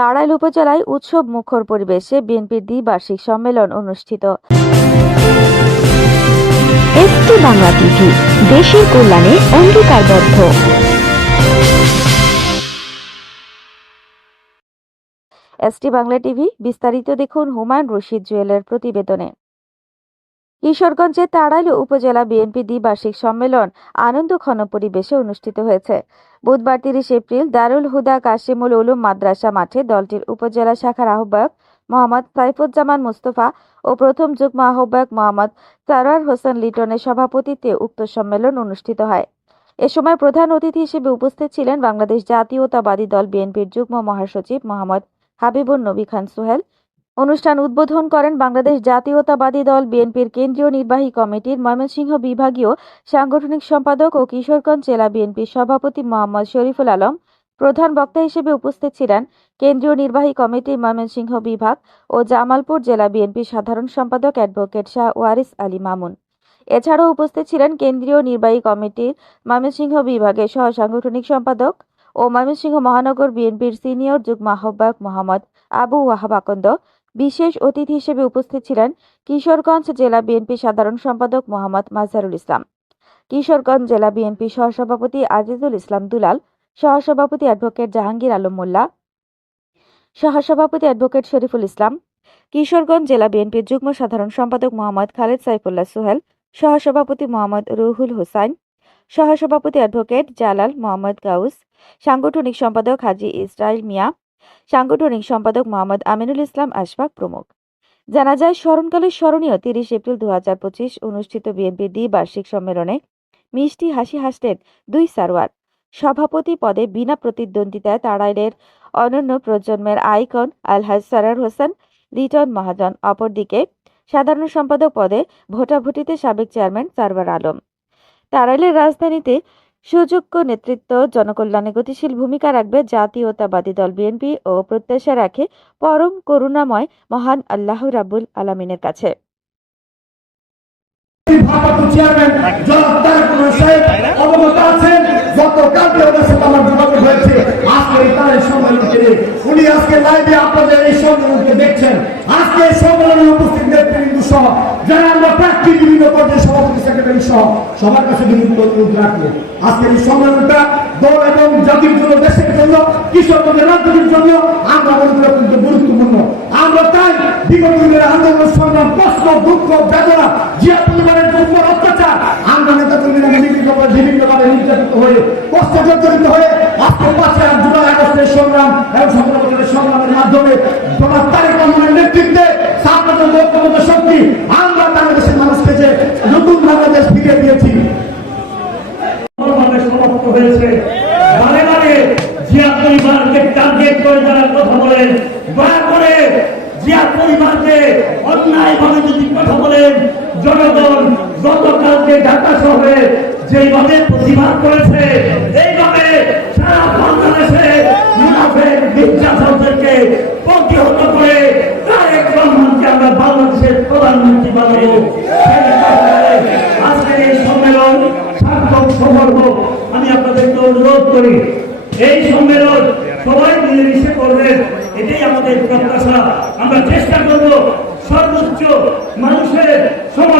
তাড়াইল উপজেলায় উৎসব মুখর পরিবেশে বিএনপির দ্বিবার্ষিক সম্মেলন অনুষ্ঠিত। বাংলা টিভি, দেশের কল্যাণে অঙ্গীকারবদ্ধ। এসটি বাংলা টিভি, বিস্তারিত দেখুন হুমায়ুন রশিদ জুয়েলের প্রতিবেদনে। কিশোরগঞ্জে তাড়াইল উপজেলা বিএনপি দ্বিবার্ষিক সম্মেলন আনন্দ আনন্দঘন পরিবেশে অনুষ্ঠিত হয়েছে। বুধবার তিরিশ এপ্রিল দারুল হুদা কাশিমুল উলুম মাদ্রাসা মাঠে দলটির উপজেলা শাখার আহ্বায়ক মোহাম্মদ সাইফুজ্জামান মুস্তফা ও প্রথম যুগ্ম আহ্বায়ক মোহাম্মদ সারার হোসেন লিটনের সভাপতিত্বে উক্ত সম্মেলন অনুষ্ঠিত হয়। এ সময় প্রধান অতিথি হিসেবে উপস্থিত ছিলেন বাংলাদেশ জাতীয়তাবাদী দল বিএনপির যুগ্ম মহাসচিব মোহাম্মদ হাবিবুর নবী খান সোহেল অনুষ্ঠান উদ্বোধন করেন বাংলাদেশ জাতীয়তাবাদী দল বিএনপির কেন্দ্রীয় নির্বাহী কমিটির ময়মনসিংহ বিভাগীয় সাংগঠনিক সম্পাদক ও কিশোরগঞ্জ জেলা বিএনপির সভাপতি মোহাম্মদ শরীফুল আলম, প্রধান বক্তা হিসেবে উপস্থিত ছিলেন কেন্দ্রীয় নির্বাহী কমিটির ময়মনসিংহ বিভাগ ও জামালপুর জেলা বিএনপির সাধারণ সম্পাদক অ্যাডভোকেট শাহ ওয়ারিস আলী মামুন। এছাড়াও উপস্থিত ছিলেন কেন্দ্রীয় নির্বাহী কমিটির ময়মনসিংহ বিভাগের সহ সাংগঠনিক সম্পাদক ও ময়মনসিংহ মহানগর বিএনপির সিনিয়র যুগ্ম আহ্বায়ক মোহাম্মদ আবু ওয়াহাব আকন্দ বিশেষ অতিথি হিসেবে উপস্থিত ছিলেন কিশোরগঞ্জ জেলা বিএনপি সাধারণ সম্পাদক মোহাম্মদ মাজহারুল ইসলাম। কিশোরগঞ্জ জেলা বিএনপি সহসভাপতি আজিজুল ইসলাম দুলাল, সহসভাপতি অ্যাডভোকেট জাহাঙ্গীর আলম মোল্লা, সহসভাপতি অ্যাডভোকেট শরীফুল ইসলাম, কিশোরগঞ্জ জেলা বিএনপির যুগ্ম সাধারণ সম্পাদক মোহাম্মদ খালেদ সাইফুল্লাহ সোহেল, সহসভাপতি মোহাম্মদ রুহুল হোসাইন, সহসভাপতি অ্যাডভোকেট জালাল মোহাম্মদ গাউস, সাংগঠনিক সম্পাদক হাজি ইসরাইল মিয়া সাংগঠনিক সম্পাদক মোহাম্মদ আমিনুল ইসলাম আশফাক প্রমুখ। জানা যায়, স্মরণকালে স্মরণীয় তিরিশ এপ্রিল দু হাজার পঁচিশ অনুষ্ঠিত বিএনপির দ্বিবার্ষিক সম্মেলনে মিষ্টি হাসি হাসলেন দুই সারোয়ার। সভাপতি পদে বিনা প্রতিদ্বন্দ্বিতায় তাড়াইলের অনন্য প্রজন্মের আইকন আলহাজ সারার হোসেন, লিটন মহাজন, অপরদিকে সাধারণ সম্পাদক পদে ভোটাভুটিতে সাবেক চেয়ারম্যান সারওয়ার আলম। তারাইলের রাজধানীতে সুযোগ্য নেতৃত্ব জনকল্যাণে গতিশীল ভূমিকা রাখবে জাতীয়তাবাদী দল বিএনপি ও প্রত্যাশা রাখে পরম করুণাময় মহান আল্লাহ রাবুল আলামিনের কাছে। আজকে এই সম্মেলনে উপস্থিত সহ যারা আমরা প্রার্থী বিভিন্ন পর্যায়ে সভাপতি সেক্রেটারি সহ, সবার কাছে বিভিন্ন অনুরোধ রাখব। আজকের এই সম্মেলনটা দল এবং জাতির জন্য, দেশের জন্য কৃষকদের রাজনীতির জন্য আমরা মনে করি অত্যন্ত গুরুত্বপূর্ণ। আমরা চাই বিগত দিনের আন্দোলন, সংগ্রাম, কষ্ট, দুঃখ, বেদনা যে পরিমাণের উপর অত্যাচার, আমরা নেতা কর্মীরা বিভিন্ন বিভিন্নভাবে নির্যাতিত হয়ে, কষ্ট জর্জরিত হয়ে, আজকে আর জুলাই আগস্টের সংগ্রাম এবং বছরের সংগ্রামের মাধ্যমে তোমার তারেক রহমানের নেতৃত্বে ঐক্যবদ্ধ শক্তি আমরা বাংলাদেশের মানুষকে যে নতুন বাংলাদেশ ফিরিয়ে দিয়েছি ভাবে সমাপ্ত হয়েছে বারে বারে জিয়া পরিবারকে টার্গেট করে যারা কথা বলেন দয়া করে জিয়া পরিবারকে অন্যায় ভাবে যদি কথা বলেন জনগণ গতকালকে ঢাকা শহরে যেভাবে প্রতিবাদ করেছে এইভাবে সারা বাংলাদেশে প্রতিহত করে তারেক রহমানকে আমরা বাংলাদেশের প্রধানমন্ত্রী বানাবো। আজকের এই সম্মেলন সার্থক সফল আমি আপনাদেরকে অনুরোধ করি, এই সম্মেলন সবাই মিলেমিশে করবেন, এটাই আমাদের প্রত্যাশা। আমরা চেষ্টা করব সর্বোচ্চ মানুষের সমর্থন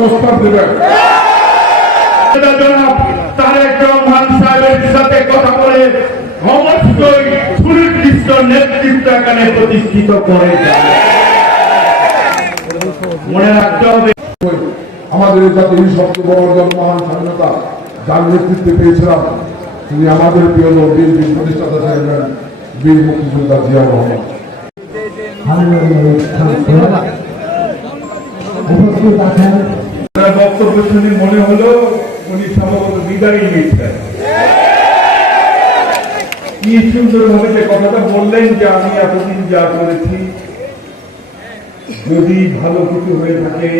অবস্থান দেবেন এটা জনাব তারেক রহমান সাহেবের সাথে কথা বলে অবশ্যই সুনির্দিষ্ট নেতৃত্ব এখানে প্রতিষ্ঠিত করে যাবে মনে রাখতে হবে আমাদের জাতির সবচেয়ে বড় মহান স্বাধীনতা যার নেতৃত্বে পেয়েছিলাম তিনি আমাদের প্রিয় বীর প্রতিষ্ঠাতা ছিলেন বীর মুক্তিযোদ্ধা জিয়া রহমান। উপস্থিত আছেন তার বক্তব্য শুনে মনে হলো উনি সম্ভবত বিদায় নিয়েছেন কি সুন্দর ভাবে যে কথাটা বললেন যে আমি এতদিন যা করেছি, যদি ভালো কিছু হয়ে থাকে,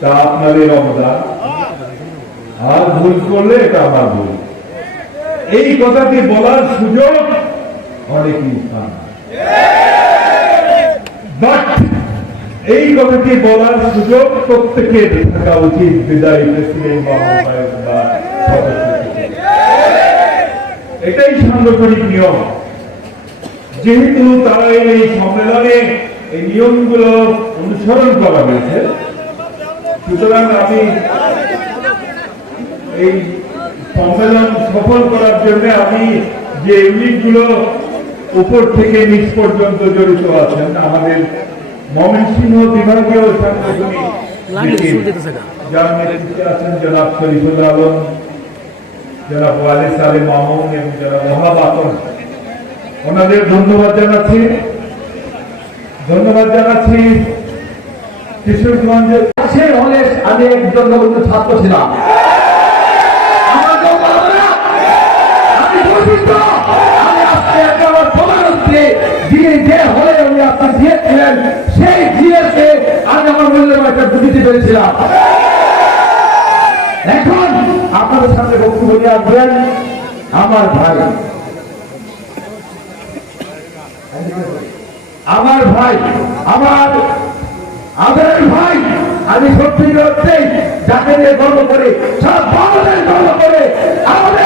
তা আপনাদের অবদান। আর ভুল করলে এটা আমার ভুল। এই কথাটি বলার সুযোগ অনেকই পান বাট এই কথাটি বলার সুযোগ প্রত্যেকের থাকা উচিত বিদায়ী প্রেসিডেন্ট। এটাই সাংগঠনিক নিয়ম যেহেতু তারা এই সম্মেলনে এই নিয়মগুলো অনুসরণ করা হয়েছে, সুতরাং আমি এই সম্মেলন সফল করার জন্য আমি যে ইউনিটগুলো উপর থেকে নিচ পর্যন্ত জড়িত আছেন, আমাদের ময়মনসিংহ বিভাগীয় যার নেতৃত্বে আছেন জনাব শরীফুল আলম জনাব ওয়ালিস আলী মামুন এবং জনাব আতন ওনাদের ধন্যবাদ জানাচ্ছি। ধন্যবাদ জানাচ্ছি কিশোরগঞ্জের সে হলে আমি একজন নবীন ছাত্র ছিলাম। আমার আমি বুঝিতে পেরেছিলাম এখন আপনাদের সামনে বক্তব্য নিয়ে আসবেন আমার ভাই। আমার ভাই, আমার আদরের ভাই, আমি সত্যি করতে যাকে নিয়ে গর্ব করে, সারা বাংলাদেশ গর্ব করে, আমাদের